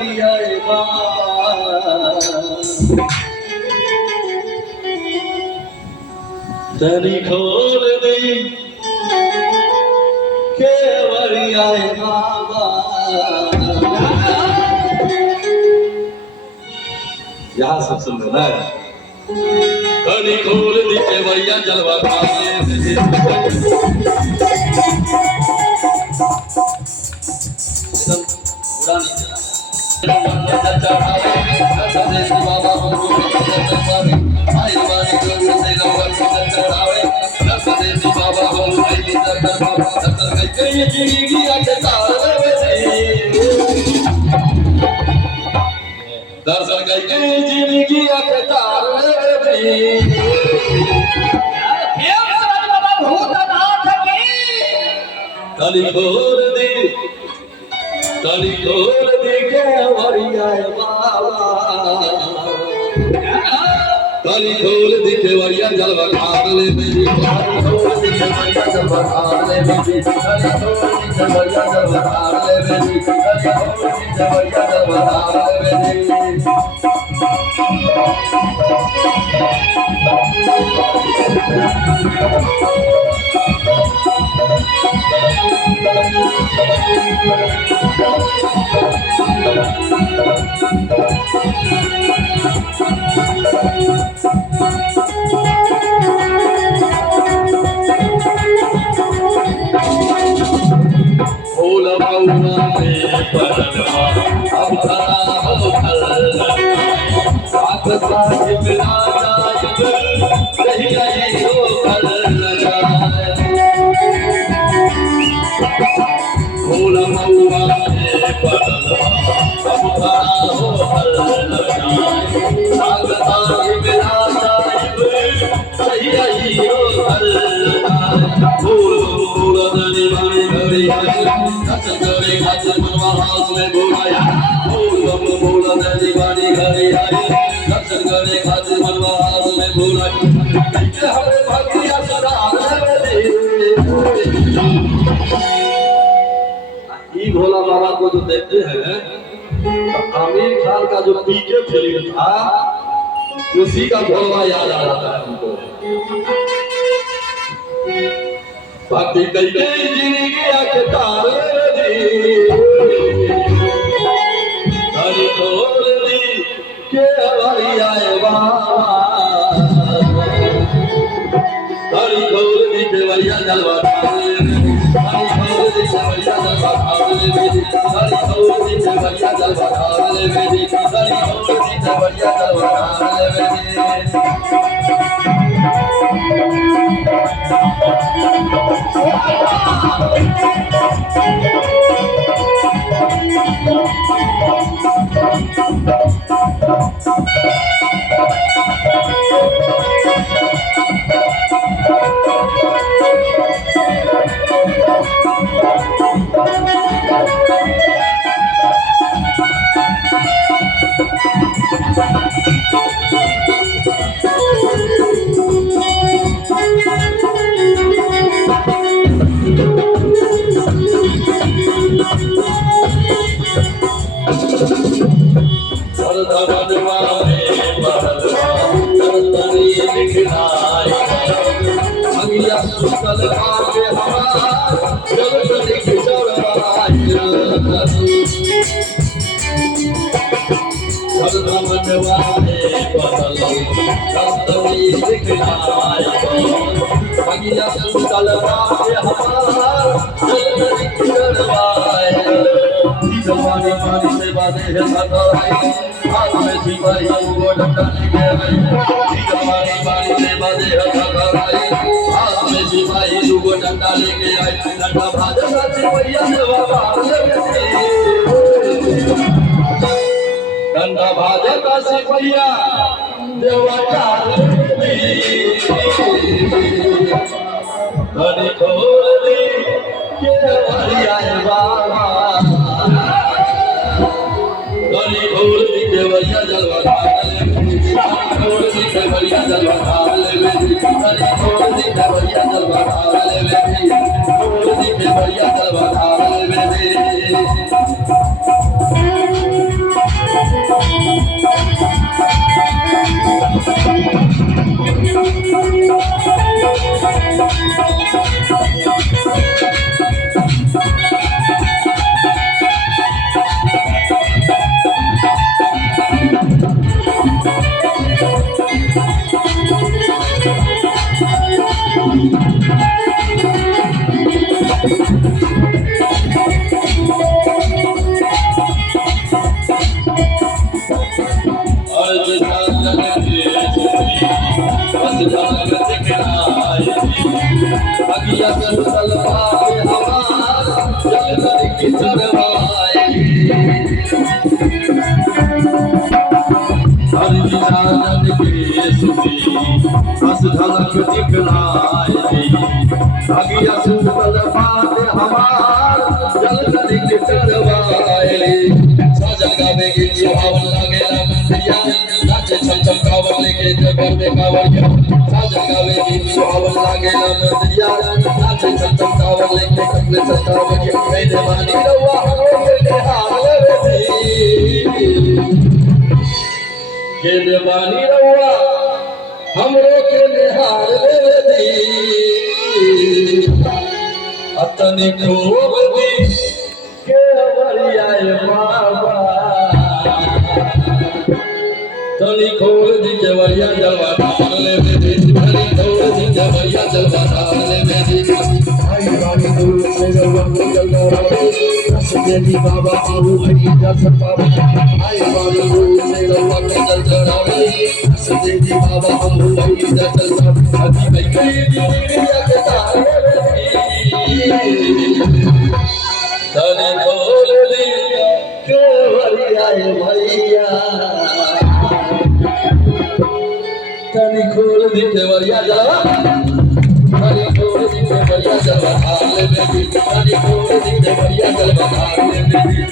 बढ़िया तनी खोल दी के बढ़िया बाबा यहाँ सब सुन रहा है तनी खोल दी के बढ़िया जलवा दर्शन करके जिंदगी तनी खोल दी के बढ़िया बाबा तनी खोल दी के बढ़िया जलवा खाद ले मेरी खोल दी के बढ़िया जलवा खाद ले मेरी तनी खोल दी के बढ़िया जलवा खाद ले मेरी तनी खोल दी के बढ़िया जलवा खाद ले मेरी अब भोला बाबा को जो देखते हैं आमिर खान का जो पीके फिल्म था उसी का भोला याद आ जाता है हमको बाकी कई जिंदगी के तारे हरी खोल दी के बढ़िया बाबा हरी खोल दी के बढ़िया जलवा हरी खोल दी के बढ़िया जलवा हरी खोल दी के बढ़िया जलवा हरी खोल दी के बढ़िया जलवा डंडा भाजा का सिपहिया देवता हरी खोल दी के बढ़िया बाबा हरी खोल दी के बढ़िया जलवा खोल दी के बढ़िया जलवा हरी खोल दी के बढ़िया जलवा खोल दी के बढ़िया जलवा सुतल बाटे हमार जल तनिक चढ़वाएली हरि राजन के सुनी हस झलक दिखलाएली अगिया सुतल बाटे हमार जल तनिक चढ़वाएली साजन गावे गीत सुहावन लागेला मंदिया नाचे छम छम कावर लेके जबर में कावरिया साजन गावे गीत सुहावन लागेला मंदिया नाचे छम छम कावर लेके कपले से कावरिया हे देवानी रवा के निहाल रे के देवानी रवा हमरो के निहाल रे अतनी खूब दी के वरियाए बाबा तनी खोल दी केवरिया जलवा डाल ले बेटी तनी खोल दी केवरिया जलवा डाल ले बेटी आई बानी दूर से जलवा जलवा रस देवी बाबा आऊ हरी जस बाबा आई बानी दूर से जलवा जल चढ़ावे रस देवी बाबा आऊ हरी जस बाबा अभी मैं कई दुनिया के तारे तनी खोल दी केवरिया भैया तनी खोल दी केवरिया जलवा तनी खोल दी केवरिया जलवा डाल ले बेटी तनी खोल दी केवरिया जलवा डाल ले बेटी